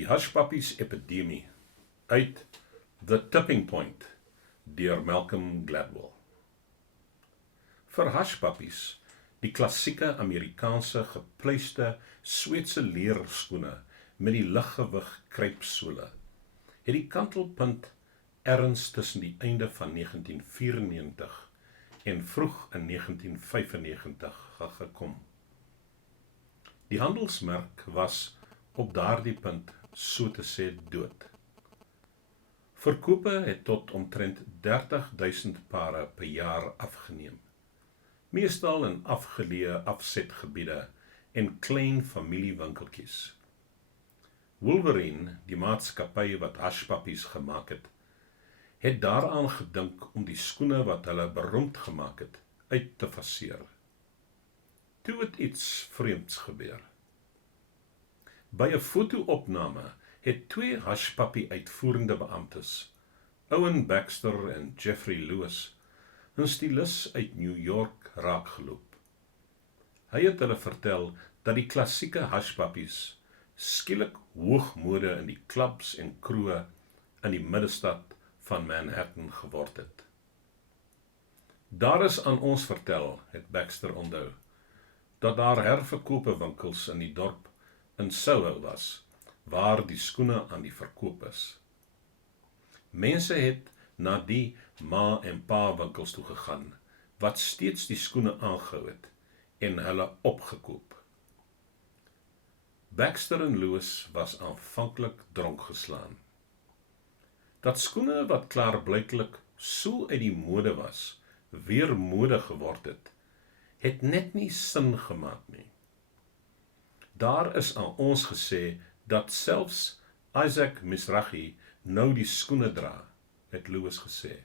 Die Hushpuppies epidemie uit The Tipping Point deur Malcolm Gladwell. Vir Hushpuppies, die klassieke Amerikaanse gepleiste Sweedse leerskoene met die liggewig krypsole, het die kantelpunt ergens tussen die einde van 1994 en vroeg in 1995 gekom. Die handelsmerk was op daardie punt so te sê dood. Verkope het tot omtrent 30.000 pare per jaar afgeneem, meestal in afgeleë afsetgebiede en klein familiewinkeltjies. Wolverine, die maatskappy wat Hushpuppies gemaak het daaraan gedink om die skoene wat hulle beroemd gemaak het, uit te faseer. Toe het iets vreemds gebeur. By 'n foto-opname het 2 Hushpuppy uitvoerende beamptes, Owen Baxter en Jeffrey Lewis, 'n stylus uit New York raakgeloop. Hy het hulle vertel dat die klassieke Hushpuppies skielik hoogmode in die clubs en kroë in die middestad van Manhattan geword het. Daar is aan ons vertel, het Baxter onthou, dat daar herverkope winkels in die dorp in Soho was, waar die skoene aan die verkoop is. Mense het na die ma en pa winkels toe gegaan, wat steeds die skoene aangehou het, en hulle opgekoop. Baxter en Lewis was aanvanklik dronk geslaan. Dat skoene wat klaarblyklik so uit die mode was, weer mode geword het net nie sin gemaak nie. Daar is aan ons gesê dat selfs Isaac Mizrahi nou die skoene dra, het Lewis gesê.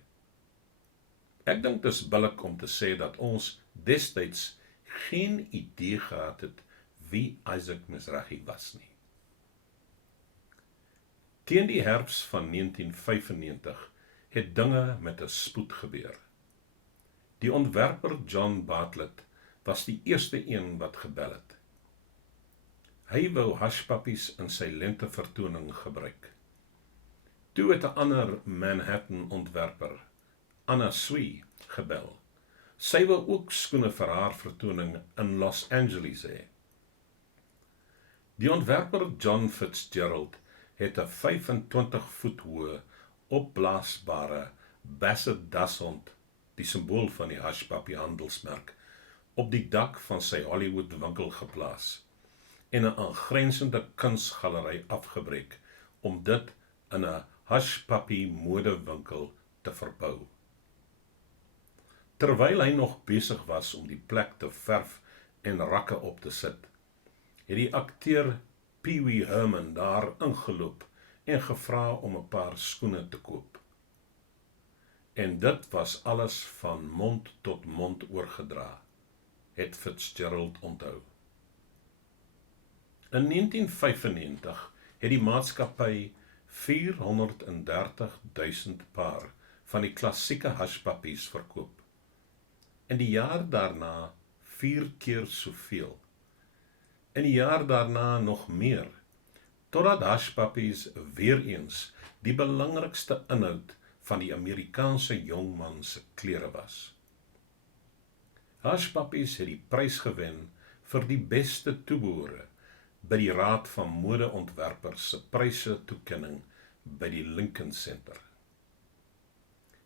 Ek dink dis billik om te sê dat ons destyds geen idee gehad het wie Isaac Mizrahi was nie. Teen die herfs van 1995 het dinge met 'n spoed gebeur. Die ontwerper John Bartlett was die eerste een wat gebel het. Hy wou Hushpuppies in sy lentevertoning gebruik. Toe het 'n ander Manhattan ontwerper, Anna Sui, gebel. Sy wou ook skoene vir haar vertoning in Los Angeles hê. Die ontwerper John Fitzgerald het 'n 25 voet hoë, opblaasbare Basset dashond, die simbool van die Hushpuppy handelsmerk, op die dak van sy Hollywood winkel geplaas en 'n aangrensende kunsgalery afgebreek om dit in 'n Hushpuppy modewinkel te verbou. Terwyl hy nog besig was om die plek te verf en rakke op te sit, het die akteur Pee Wee Herman daar ingeloop en gevra om 'n paar skoene te koop. En dit was alles van mond tot mond oorgedra, het Fitzgerald onthou. In 1995 het die maatskappy 430.000 paar van die klassieke Hushpuppies verkoop. In die jaar daarna 4 keer soveel. In die jaar daarna nog meer, totdat Hushpuppies weer eens die belangrikste inhoud van die Amerikaanse jongman se klere was. Hushpuppies het die prys gewen vir die beste toebehore by die Raad van Modeontwerpers se pryse toekenning by die Lincoln Center.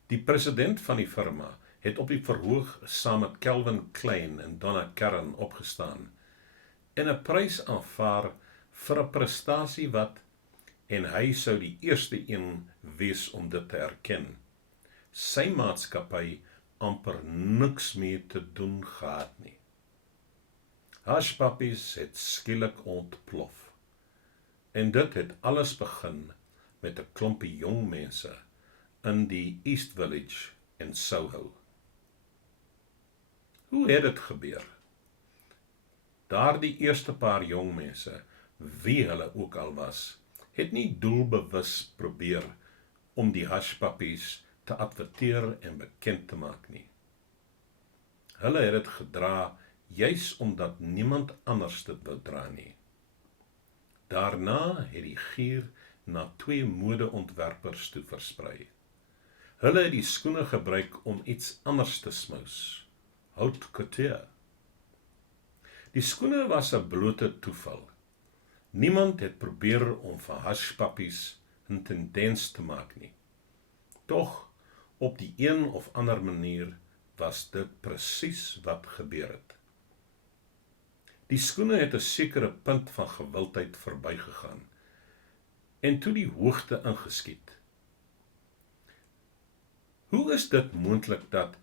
Die president van die firma het op die verhoog saam met Calvin Klein en Donna Karan opgestaan en 'n prys aanvaar vir 'n prestasie wat, en hy sou die eerste een wees om dit te erken, sy maatskappy amper niks meer te doen gehad nie. Hushpuppies het skielik ontplof, en dit het alles begin met 'n klompie jong mense in die East Village in Soho. Hoe het dit gebeur? Daardie eerste paar jong mense, wie hulle ook al was, het nie doelbewus probeer om die Hushpuppies te adverteer en bekend te maak nie. Hulle het dit gedra juis omdat niemand anders dit wou dra nie. Daarna het die gier na 2 modeontwerpers toe versprei. Hulle het die skoene gebruik om iets anders te smous. Haute couture. Die skoene was 'n blote toeval. Niemand het probeer om vir Hushpuppies 'n tendens te maak nie. Tog, op die een of ander manier was dit presies wat gebeur het. Die skoene het 'n sekere punt van gewildheid verbygegaan en toe die hoogte ingeskiet. Hoe is dit moontlik dat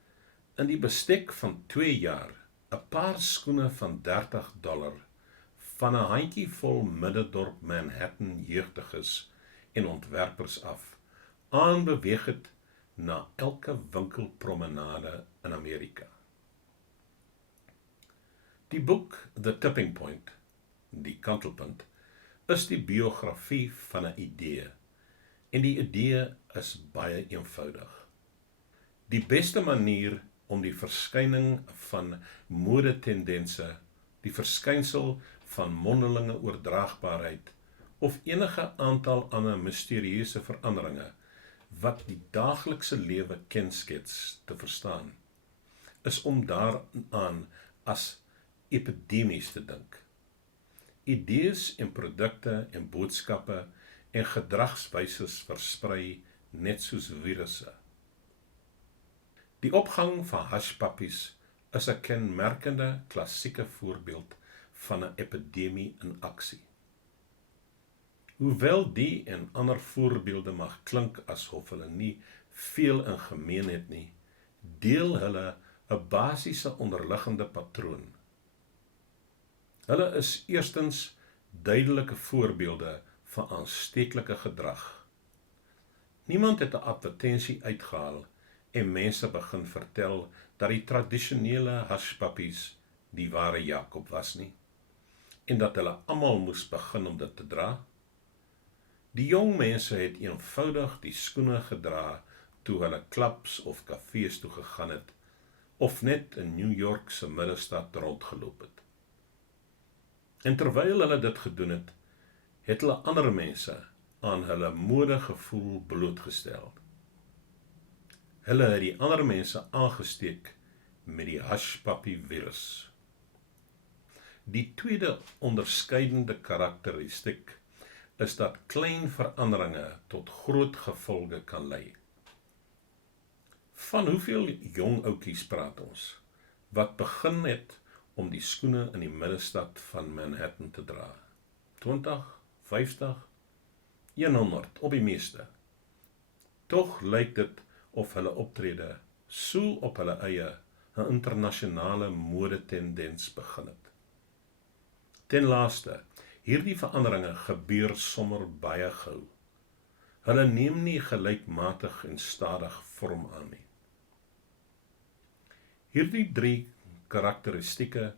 in die bestek van 2 jaar 'n paar skoene van $30 van 'n handjievol middendorp Manhattan jeugdiges en ontwerpers af aanbeweeg het na elke winkelpromenade in Amerika? Die boek The Tipping Point, die kantelpunt, is die biografie van 'n idee, en die idee is baie eenvoudig. Die beste manier om die verskyning van modetendense, die verskynsel van mondelinge oordraagbaarheid of enige aantal ander misterieuse veranderinge wat die daaglikse lewe kenskets te verstaan, is om daaraan as epidemies te dink. Idees en produkte en boodskappe en gedragswyses versprei net soos virusse. Die opgang van Hushpuppies is 'n kenmerkende klassieke voorbeeld van 'n epidemie in aksie. Hoewel die en ander voorbeelde mag klink asof hulle nie veel in gemeen het nie, deel hulle 'n basiese onderliggende patroon. Hulle is eerstens duidelike voorbeelde van aansteeklike gedrag. Niemand het 'n advertensie uitgehaal en mense begin vertel dat die tradisionele Hushpuppies die ware Jakob was nie, en dat hulle almal moes begin om dit te dra. Die jong mense het eenvoudig die skoene gedra toe hulle klubs of kafees toe gegaan het, of net in New York se middestad rondgeloop het. En terwyl hulle dit gedoen het, het hulle ander mense aan hulle modegevoel blootgestel. Hulle het die ander mense aangesteek met die Hushpuppy virus. Die tweede onderskeidende karakteristiek is dat klein veranderinge tot groot gevolge kan lei. Van hoeveel jong ouetjies praat ons, wat begin het om die skoene in die middestad van Manhattan te dra? 20, 50, 100 op die meeste. Tog lyk dit of hulle optrede so op hulle eie 'n internasionale modetendens begin het. Ten laaste, hierdie veranderinge gebeur sommer baie gou. Hulle neem nie gelykmatig en stadig vorm aan nie. Hierdie 3 karakteristieke,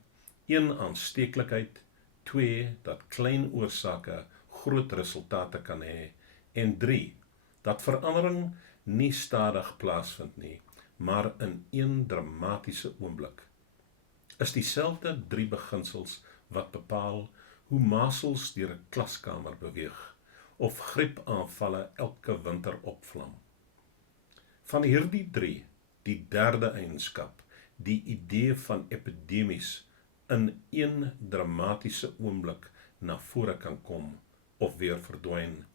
1 aansteeklikheid, 2 dat klein oorsake groot resultate kan hê, en 3 dat verandering nie stadig plaasvind nie, maar in een dramatiese oomblik, is dieselfde 3 beginsels wat bepaal hoe masels deur 'n klaskamer beweeg, of griepaanvalle elke winter opvlam. Van hierdie 3, die derde eienskap, die idee van epidemies in een dramatiese oomblik na vore kan kom, of weer verdwyn,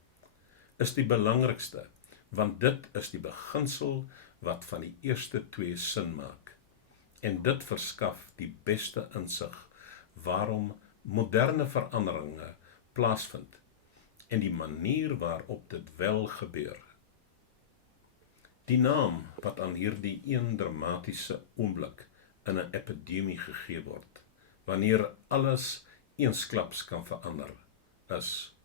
is die belangrikste, want dit is die beginsel wat van die eerste 2 sin maak, en dit verskaf die beste insig waarom moderne veranderinge plaasvind, en die manier waarop dit wel gebeur. Die naam wat aan hierdie een dramatiese oomblik in 'n epidemie gegee word, wanneer alles eensklaps kan verander, is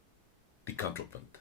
die kantelpunt.